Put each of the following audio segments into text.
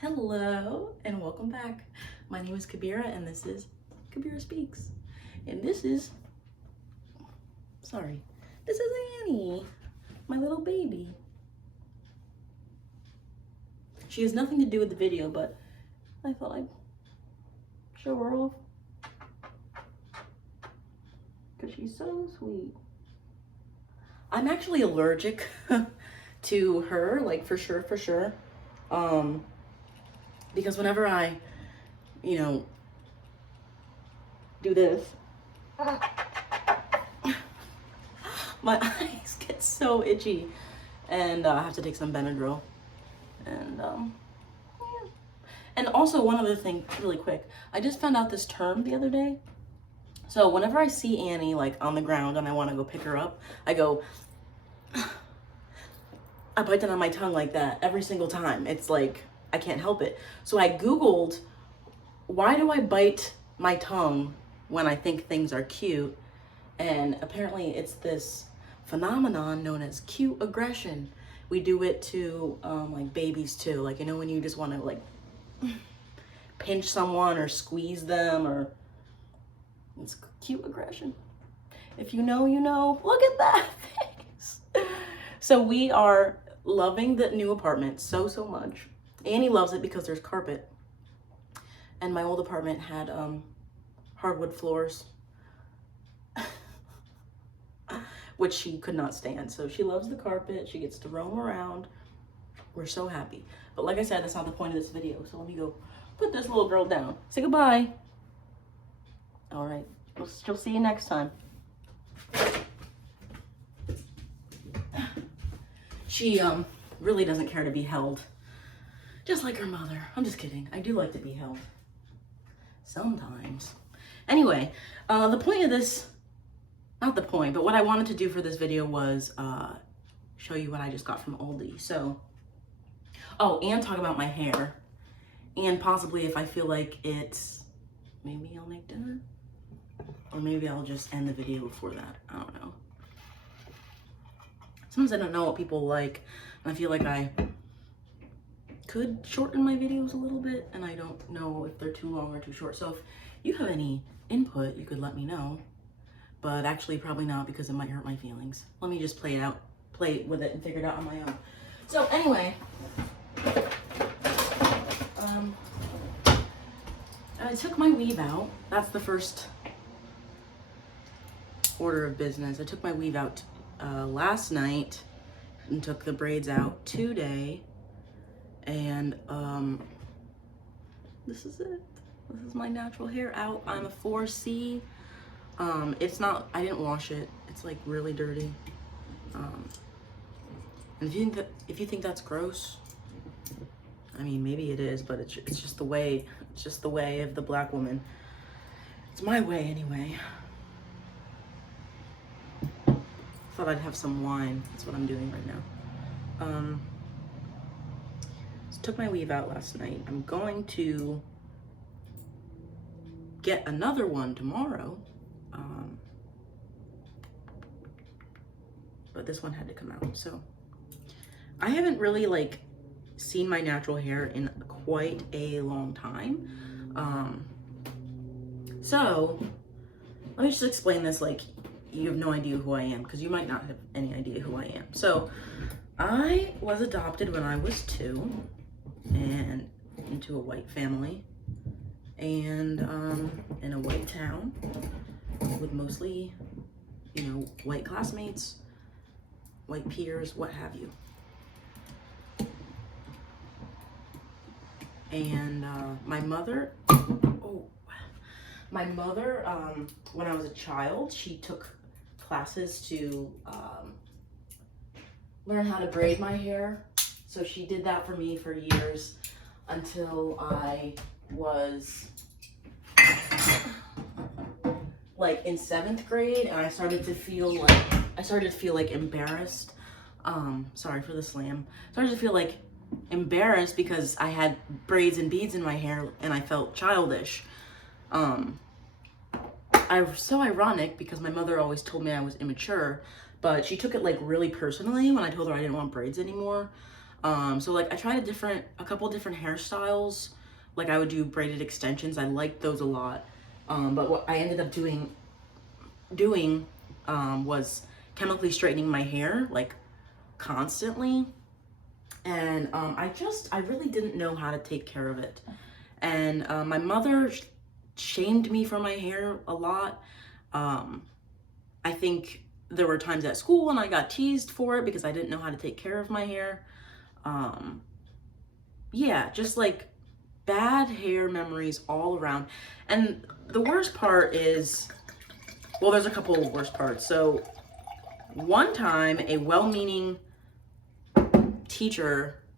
Hello and welcome back. My name is Kabira and this is Kabira Speaks. And this is Annie, my little baby. She has nothing to do with the video, but I thought I'd show her off because she's so sweet. I'm actually allergic to her, like for sure. Because whenever I, do this, my eyes get so itchy, and I have to take some Benadryl. And yeah. And also one other thing, really quick, I just found out this term the other day. So whenever I see Annie like on the ground and I want to go pick her up, I go, I bite down on my tongue like that every single time. It's like, I can't help it. So I Googled, why do I bite my tongue when I think things are cute? And apparently it's this phenomenon known as cute aggression. We do it to like babies too. Like, when you just want to like pinch someone or squeeze them, or it's cute aggression. If you know, you know. Look at that face. So we are loving the new apartment so much. Annie loves it because there's carpet, and my old apartment had hardwood floors, which she could not stand. So she loves the carpet. She gets to roam around. We're so happy. But like I said, that's not the point of this video. So let me go put this little girl down. Say goodbye. All right. She'll see you next time. She really doesn't care to be held. Just like her mother. I'm just kidding. I do like to be held. Sometimes. Anyway, the point of this, not the point, but what I wanted to do for this video was show you what I just got from Aldi. So, and talk about my hair. And possibly if I feel like it's, maybe I'll make dinner. Or maybe I'll just end the video before that. I don't know. Sometimes I don't know what people like. And I feel like I could shorten my videos a little bit, and I don't know if they're too long or too short. So if you have any input, you could let me know. But actually probably not, because it might hurt my feelings. Let me just play with it and figure it out on my own. So anyway, I took my weave out. That's the first order of business. I took my weave out last night and took the braids out today. And this is it. This is my natural hair out. I'm a 4C. It's not, I didn't wash it. It's like really dirty. And if you think that's gross, I mean, maybe it is, but it's just the way, of the black woman. It's my way anyway. Thought I'd have some wine. That's what I'm doing right now. Took my weave out last night. I'm going to get another one tomorrow. But this one had to come out. So I haven't really like seen my natural hair in quite a long time. So let me just explain this like you have no idea who I am, because you might not have any idea who I am. So I was adopted when I was 2. And into a white family, and in a white town with mostly, white classmates, white peers, what have you. And my mother, when I was a child, she took classes to learn how to braid my hair. So she did that for me for years until I was like in 7th grade, and I started to feel like embarrassed. Sorry for the slam. Started to feel like embarrassed because I had braids and beads in my hair and I felt childish. I was so ironic because my mother always told me I was immature, but she took it like really personally when I told her I didn't want braids anymore. So like I tried a couple different hairstyles. Like I would do braided extensions. I liked those a lot. But what I ended up doing was chemically straightening my hair like constantly. And I really didn't know how to take care of it. And my mother shamed me for my hair a lot. I think there were times at school and I got teased for it because I didn't know how to take care of my hair. Yeah, just like bad hair memories all around. And the worst part is, well, there's a couple of worst parts. So one time, a well-meaning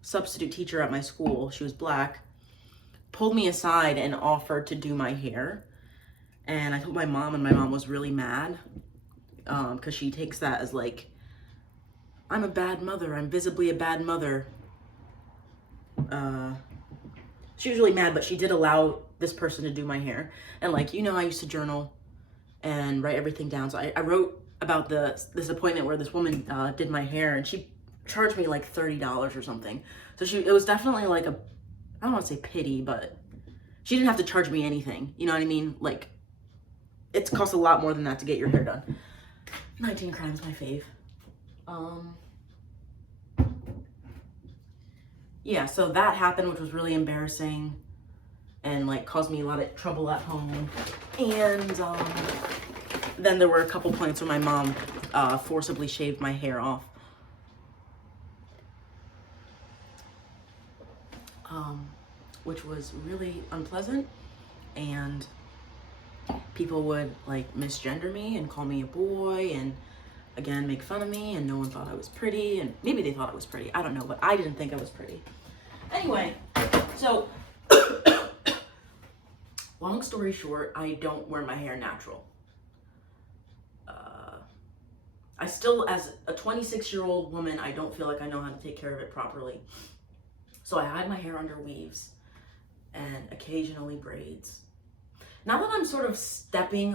substitute teacher at my school, she was Black, pulled me aside and offered to do my hair. And I told my mom, and my mom was really mad because she takes that as like, I'm a bad mother. I'm visibly a bad mother. She was really mad, but she did allow this person to do my hair. And like, I used to journal and write everything down. So I wrote about this appointment where this woman did my hair, and she charged me like $30 or something. So it was definitely like I don't want to say pity, but she didn't have to charge me anything. You know what I mean? Like, it costs a lot more than that to get your hair done. 19 Crimes, my fave. Yeah, so that happened, which was really embarrassing and like caused me a lot of trouble at home. And then there were a couple points where my mom forcibly shaved my hair off. Which was really unpleasant, and people would like misgender me and call me a boy and again make fun of me, and no one thought I was pretty, and maybe they thought I was pretty, I don't know, but I didn't think I was pretty. Anyway, so long story short, I don't wear my hair natural. I still, as a 26-year-old woman, I don't feel like I know how to take care of it properly. So I hide my hair under weaves and occasionally braids. Now that I'm sort of stepping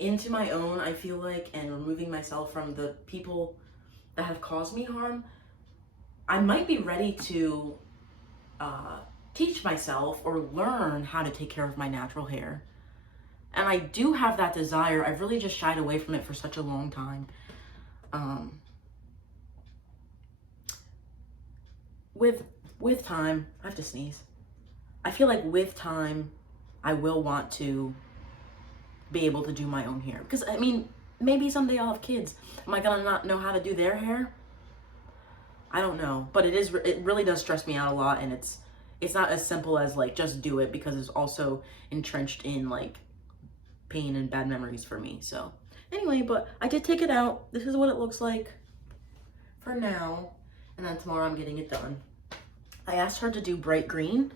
into my own, I feel like, and removing myself from the people that have caused me harm, I might be ready to teach myself or learn how to take care of my natural hair. And I do have that desire. I've really just shied away from it for such a long time. With time, I have to sneeze. I feel like with time, I will want to be able to do my own hair. Because, I mean, maybe someday I'll have kids. Am I gonna not know how to do their hair? I don't know. But it really does stress me out a lot, and it's not as simple as, like, just do it, because it's also entrenched in, like, pain and bad memories for me. So, anyway, but I did take it out. This is what it looks like for now. And then tomorrow I'm getting it done. I asked her to do bright green.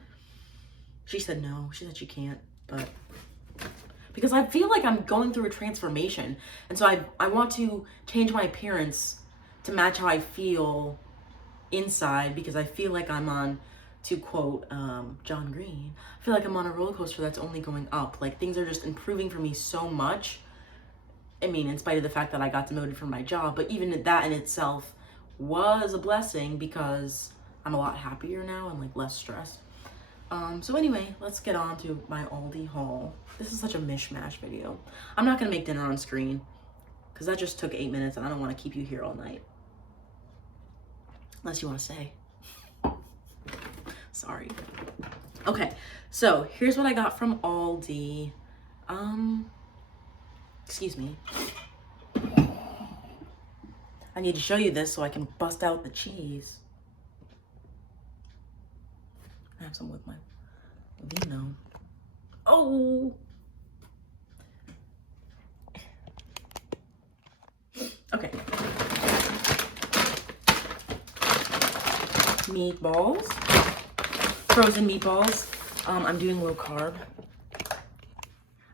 She said no. She said she can't, but because I feel like I'm going through a transformation. And so I want to change my appearance to match how I feel inside, because I feel like I'm on, to quote John Green, I feel like I'm on a roller coaster that's only going up. Like, things are just improving for me so much. I mean, in spite of the fact that I got demoted from my job, but even that in itself was a blessing, because I'm a lot happier now and like less stressed. So anyway, let's get on to my Aldi haul. This is such a mishmash video. I'm not gonna make dinner on screen because that just took 8 minutes and I don't want to keep you here all night. Unless you want to say. Sorry. Okay, so here's what I got from Aldi. Excuse me. I need to show you this so I can bust out the cheese. I have some with my vino. Oh! Okay. Meatballs. Frozen meatballs. I'm doing low carb.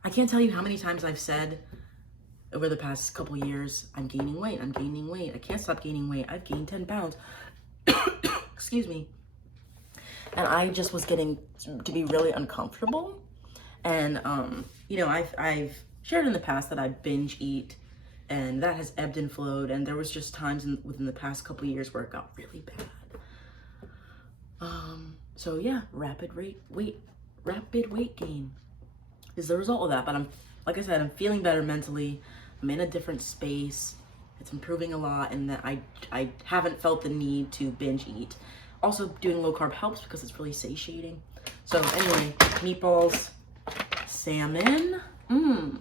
I can't tell you how many times I've said over the past couple years, I'm gaining weight, I'm gaining weight. I can't stop gaining weight. I've gained 10 pounds. Excuse me. And I just was getting to be really uncomfortable. And, you know, I've shared in the past that I binge eat and that has ebbed and flowed, and there was just times within the past couple years where it got really bad. So yeah, rapid weight gain is the result of that. But like I said, I'm feeling better mentally. I'm in a different space. It's improving a lot, and that I haven't felt the need to binge eat. Also, doing low carb helps because it's really satiating. So anyway, meatballs, salmon.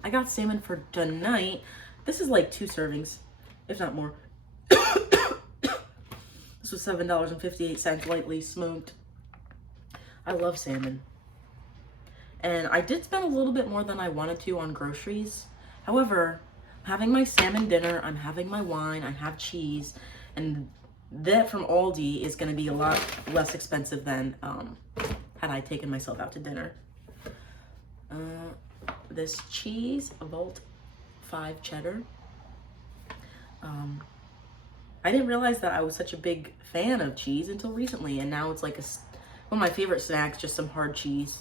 I got salmon for tonight. This is like 2 servings, if not more. This was $7.58, lightly smoked. I love salmon. And I did spend a little bit more than I wanted to on groceries. However, I'm having my salmon dinner, I'm having my wine, I have cheese, and that from Aldi is going to be a lot less expensive than had I taken myself out to dinner. This cheese, Vault 5 cheddar. I didn't realize that I was such a big fan of cheese until recently, and now it's like one of my favorite snacks, just some hard cheese.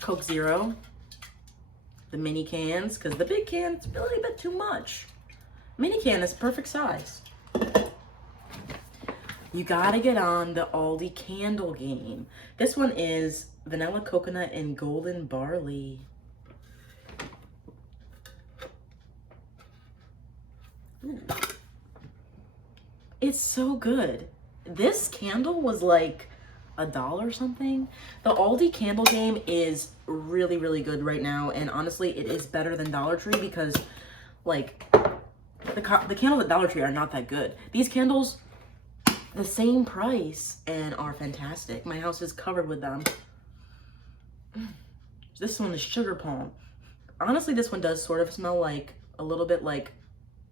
Coke Zero, the mini cans, because the big can's really a bit too much. Mini can is perfect size. You gotta get on the Aldi candle game. This one is vanilla coconut and golden barley. Ooh. It's so good. This candle was like $1 something. The Aldi candle game is really, really good right now, and honestly, it is better than Dollar Tree because, like, the candles at Dollar Tree are not that good. These candles, the same price, and are fantastic. My house is covered with them. This one is sugar palm. Honestly, this one does sort of smell like a little bit like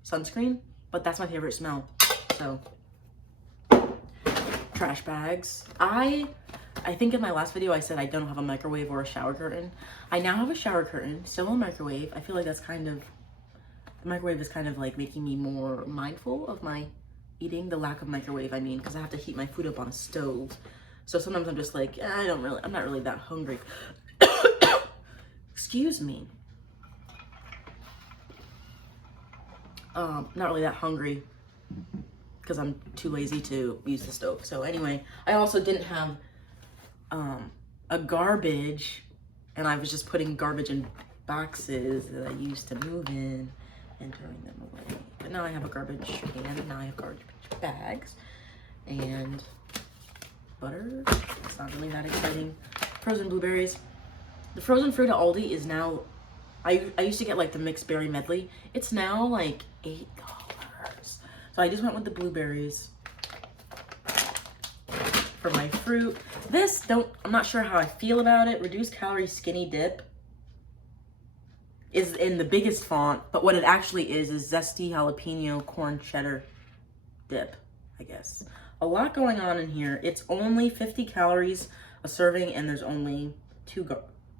sunscreen, but that's my favorite smell. So, trash bags. I think in my last video I said I don't have a microwave or a shower curtain. I now have a shower curtain, still a microwave. I feel like that's kind of, the microwave is kind of like making me more mindful of my eating. The lack of microwave, I mean, because I have to heat my food up on a stove. So sometimes I'm just like, I'm not really that hungry. Excuse me. Not really that hungry because I'm too lazy to use the stove. So anyway, I also didn't have a garbage, and I was just putting garbage in boxes that I used to move in and throwing them away. But now I have a garbage can, and now I have garbage bags and butter. It's not really that exciting. Frozen blueberries. The frozen fruit at Aldi is now, I used to get like the mixed berry medley. It's now like $8. So I just went with the blueberries for my fruit. This, I'm not sure how I feel about it. Reduced calorie skinny dip is in the biggest font, but what it actually is zesty jalapeno corn cheddar dip, I guess. A lot going on in here. It's only 50 calories a serving, and there's only two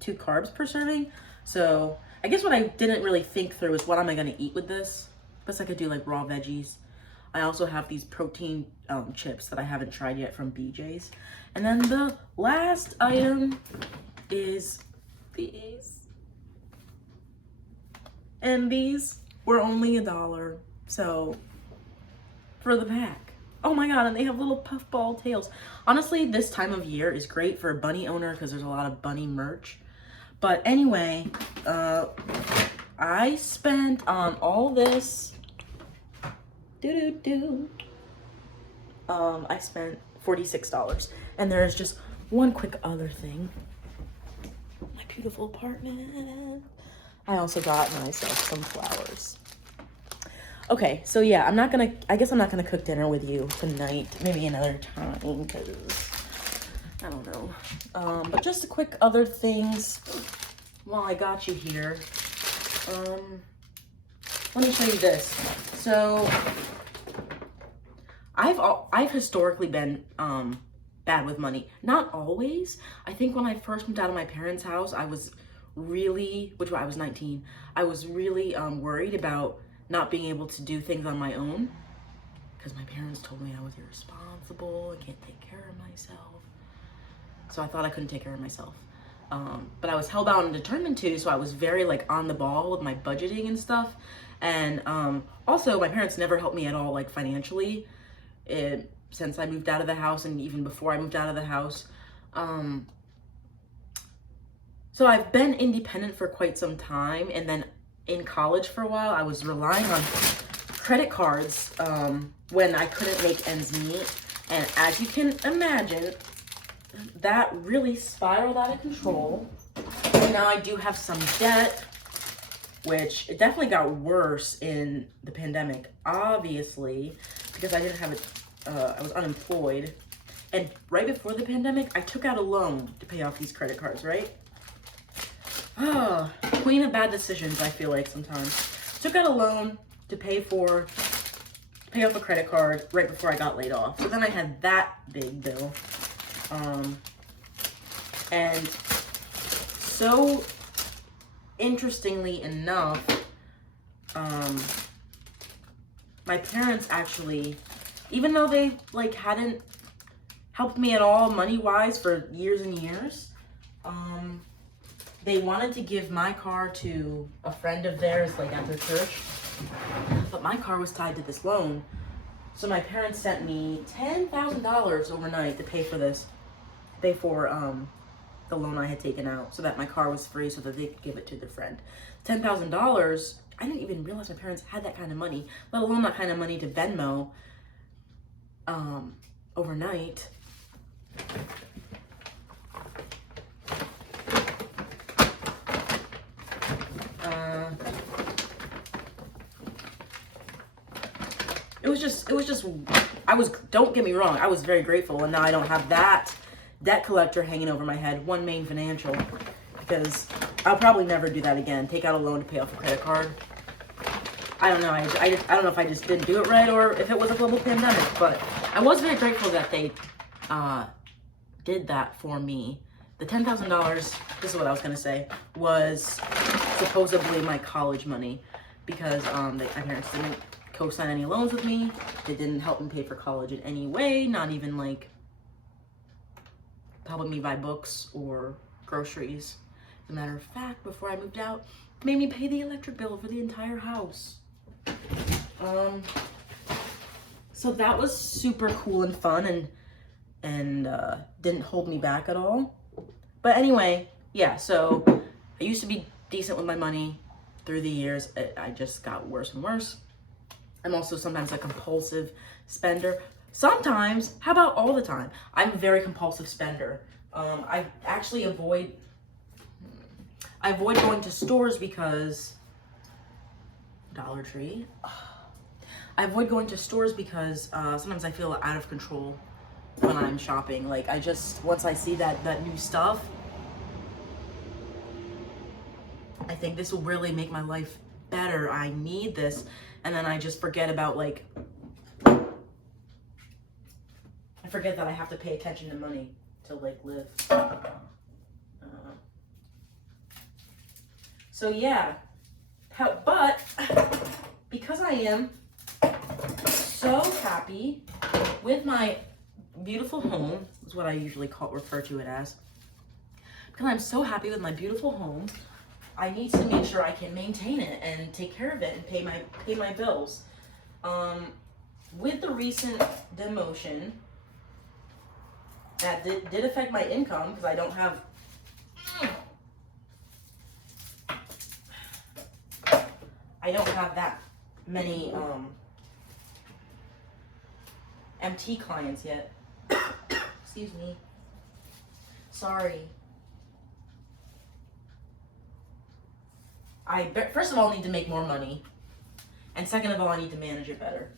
carbs per serving. So I guess what I didn't really think through is what am I gonna eat with this? Plus I could do like raw veggies. I also have these protein chips that I haven't tried yet from BJ's. And then the last item is these. And these were only $1. So, for the pack. Oh my god, and they have little puffball tails. Honestly, this time of year is great for a bunny owner because there's a lot of bunny merch. But anyway, I spent on all this, I spent $46. And there's just one quick other thing. My beautiful apartment. I also got myself some flowers. Okay, so yeah, I guess I'm not gonna cook dinner with you tonight. Maybe another time, because I don't know. But just a quick other things while I got you here. Let me show you this. So I've historically been bad with money. Not always. I think when I first moved out of my parents' house, I was really, I was 19, I was really worried about not being able to do things on my own because my parents told me I was irresponsible, I can't take care of myself. So I thought I couldn't take care of myself. But I was hellbound and determined to, so I was very like on the ball with my budgeting and stuff. And also my parents never helped me at all, like financially, since I moved out of the house and even before I moved out of the house. So I've been independent for quite some time, and then in college for a while, I was relying on credit cards when I couldn't make ends meet. And as you can imagine, that really spiraled out of control. And now I do have some debt, which it definitely got worse in the pandemic, obviously, because I didn't have it, I was unemployed. And right before the pandemic, I took out a loan to pay off these credit cards, right? Oh, queen of bad decisions, I feel like sometimes. Took out a loan to pay off a credit card right before I got laid off. So then I had that big bill. And so interestingly enough, my parents actually, even though they like hadn't helped me at all money-wise for years and years, they wanted to give my car to a friend of theirs, like at their church, but my car was tied to this loan. So my parents sent me $10,000 overnight to pay for the loan I had taken out, so that my car was free so that they could give it to their friend. $10,000, I didn't even realize my parents had that kind of money, let alone that kind of money to Venmo overnight. It was just, don't get me wrong, I was very grateful, and now I don't have that debt collector hanging over my head, One Main Financial, because I'll probably never do that again, take out a loan to pay off a credit card. I don't know, I don't know if I just didn't do it right or if it was a global pandemic, but I was very grateful that they did that for me. The $10,000, this is what I was going to say, was supposedly my college money, because my parents didn't co-sign any loans with me. They didn't help me pay for college in any way, not even like helping me buy books or groceries. As a matter of fact, before I moved out, made me pay the electric bill for the entire house. So that was super cool and fun, and didn't hold me back at all. But anyway, yeah, so I used to be decent with my money through the years. I just got worse and worse. I'm also sometimes a compulsive spender. Sometimes, how about all the time? I'm a very compulsive spender. I actually avoid going to stores because Dollar Tree. I avoid going to stores because sometimes I feel out of control when I'm shopping. Like once I see that new stuff, I think this will really make my life better. I need this. And then I just forget about I forget that I have to pay attention to money to live. So yeah, but because I am so happy with my beautiful home, is what I usually refer to it as. Because I'm so happy with my beautiful home, I need to make sure I can maintain it and take care of it and pay my bills. With the recent demotion, that did affect my income because I don't have that many MT clients yet. Excuse me. Sorry. First of all, I need to make more money. And second of all, I need to manage it better.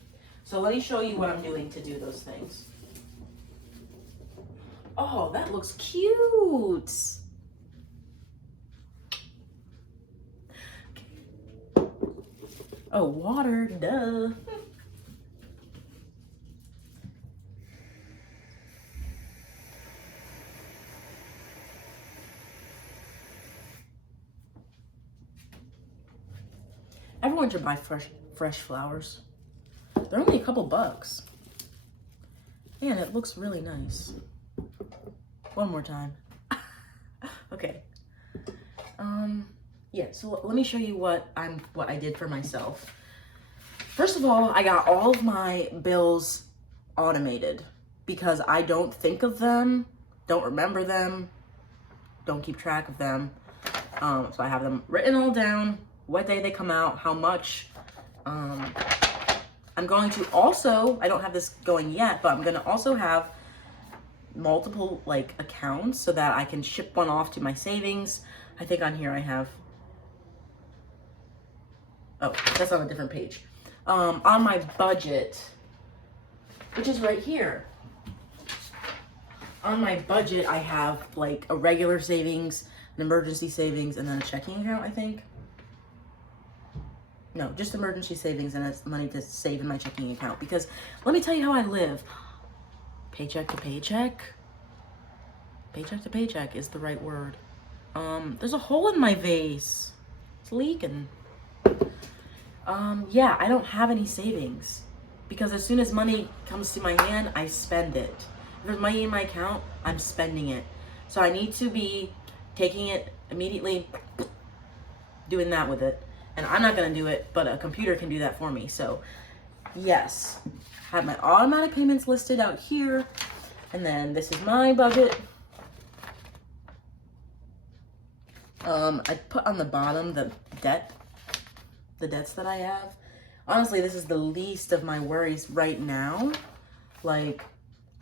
So let me show you what I'm doing to do those things. Oh, that looks cute. Oh, water, duh. Everyone should buy fresh flowers. They're only a couple bucks. And it looks really nice. One more time. Okay. Yeah, so let me show you what I did for myself. First of all, I got all of my bills automated because I don't think of them, don't remember them, don't keep track of them. So I have them written all down, what day they come out, how much. I'm going to also, I don't have this going yet, but I'm going to also have multiple like accounts so that I can ship one off to my savings. I think on here I have, oh, that's on a different page. On my budget, which is right here. On my budget, I have like a regular savings, an emergency savings, and then a checking account, I think. No, just emergency savings and it's money to save in my checking account. Because let me tell you how I live. Paycheck to paycheck. Paycheck to paycheck is the right word. There's a hole in my vase. It's leaking. Yeah, I don't have any savings. Because as soon as money comes to my hand, I spend it. If there's money in my account, I'm spending it. So I need to be taking it immediately, doing that with it. And I'm not gonna do it, but a computer can do that for me. So yes, have my automatic payments listed out here. And then this is my budget. I put on the bottom the debts that I have. Honestly, this is the least of my worries right now. Like,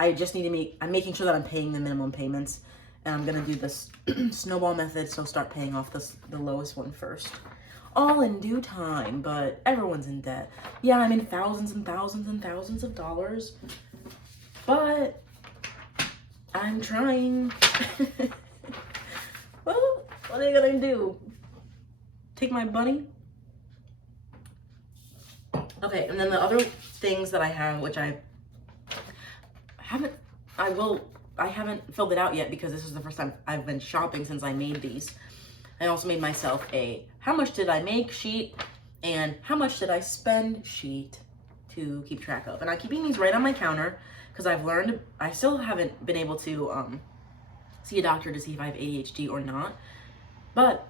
I just need to I'm making sure that I'm paying the minimum payments. And I'm gonna do this snowball method, so start paying off the lowest one first. All in due time, but everyone's in debt. Yeah, I'm in thousands and thousands and thousands of dollars, but I'm trying. Well, what are you gonna do? Take my money? Okay, and then the other things that I have, which I haven't filled it out yet because this is the first time I've been shopping since I made these. I also made myself a how much did I make sheet and how much did I spend sheet to keep track of. And I'm keeping these right on my counter because I've learned, I still haven't been able to see a doctor to see if I have ADHD or not. But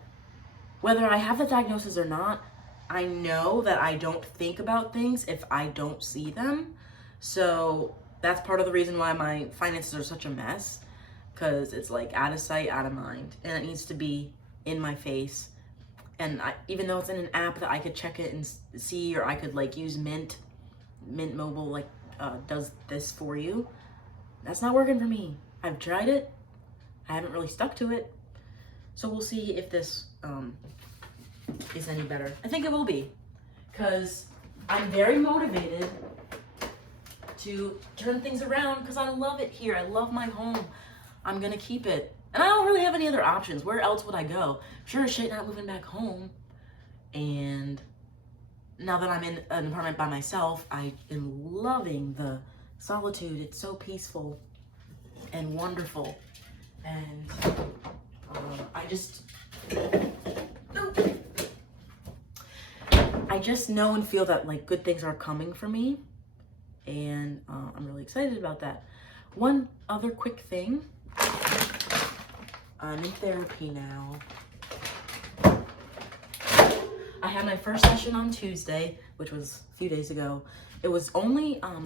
whether I have the diagnosis or not, I know that I don't think about things if I don't see them. So that's part of the reason why my finances are such a mess, because it's like out of sight, out of mind, and it needs to be in my face. And even though it's in an app that I could check it and see, or I could like use Mint Mobile, like does this for you, that's not working for me. I've tried it, I haven't really stuck to it. So we'll see if this is any better. I think it will be, because I'm very motivated to turn things around because I love it here. I love my home. I'm gonna keep it. And I don't really have any other options. Where else would I go? Sure as shit not moving back home. And now that I'm in an apartment by myself, I am loving the solitude. It's so peaceful and wonderful. And I just know and feel that like good things are coming for me. And I'm really excited about that. One other quick thing. I'm in therapy now. I had my first session on Tuesday, which was a few days ago. It was only a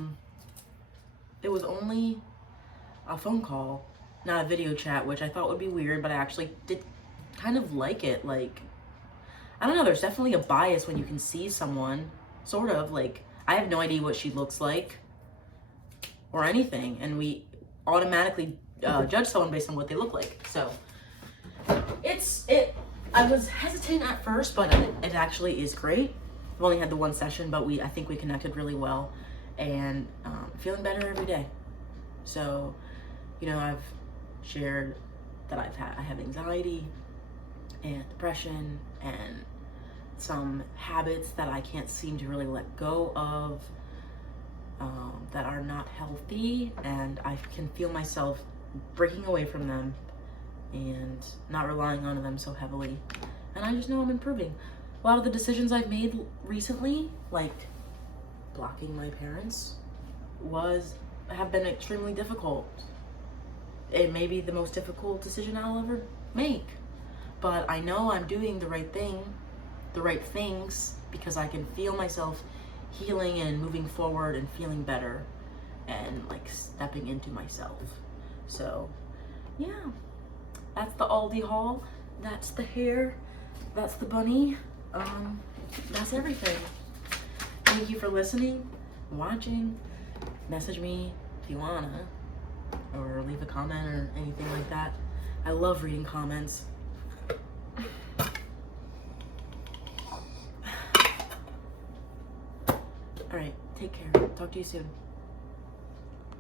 phone call, not a video chat, which I thought would be weird, but I actually did kind of like it. Like, I don't know, there's definitely a bias when you can see someone, sort of, like, I have no idea what she looks like or anything, and we automatically judge someone based on what they look like. So I was hesitant at first, but it actually is great. I've only had the one session, but I think we connected really well, and feeling better every day. So, you know, I've shared that I have anxiety and depression and some habits that I can't seem to really let go of, that are not healthy, and I can feel myself breaking away from them and not relying on them so heavily. And I just know I'm improving. A lot of the decisions I've made recently, like blocking my parents, have been extremely difficult. It may be the most difficult decision I'll ever make, but I know I'm doing the right things, because I can feel myself healing and moving forward and feeling better and like stepping into myself. So yeah, that's the Aldi haul. That's the hair. That's the bunny. That's everything. Thank you for listening, watching. Message me if you wanna, or leave a comment or anything like that. I love reading comments. All right, take care. Talk to you soon.